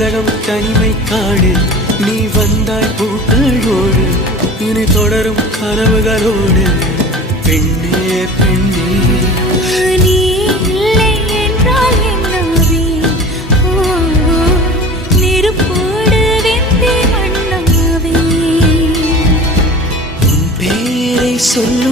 உலகம் தனிமை காடு, நீ வந்தாய் பூக்களோடு, இனி தொடரும் கனவுகளோடு. பெண்ணே பெண்ணே நீ இல்லை என்றால் என்னாவே, நெருப்போடு வெந்தே மண்ணாவே. உன் பேரை சொல்லு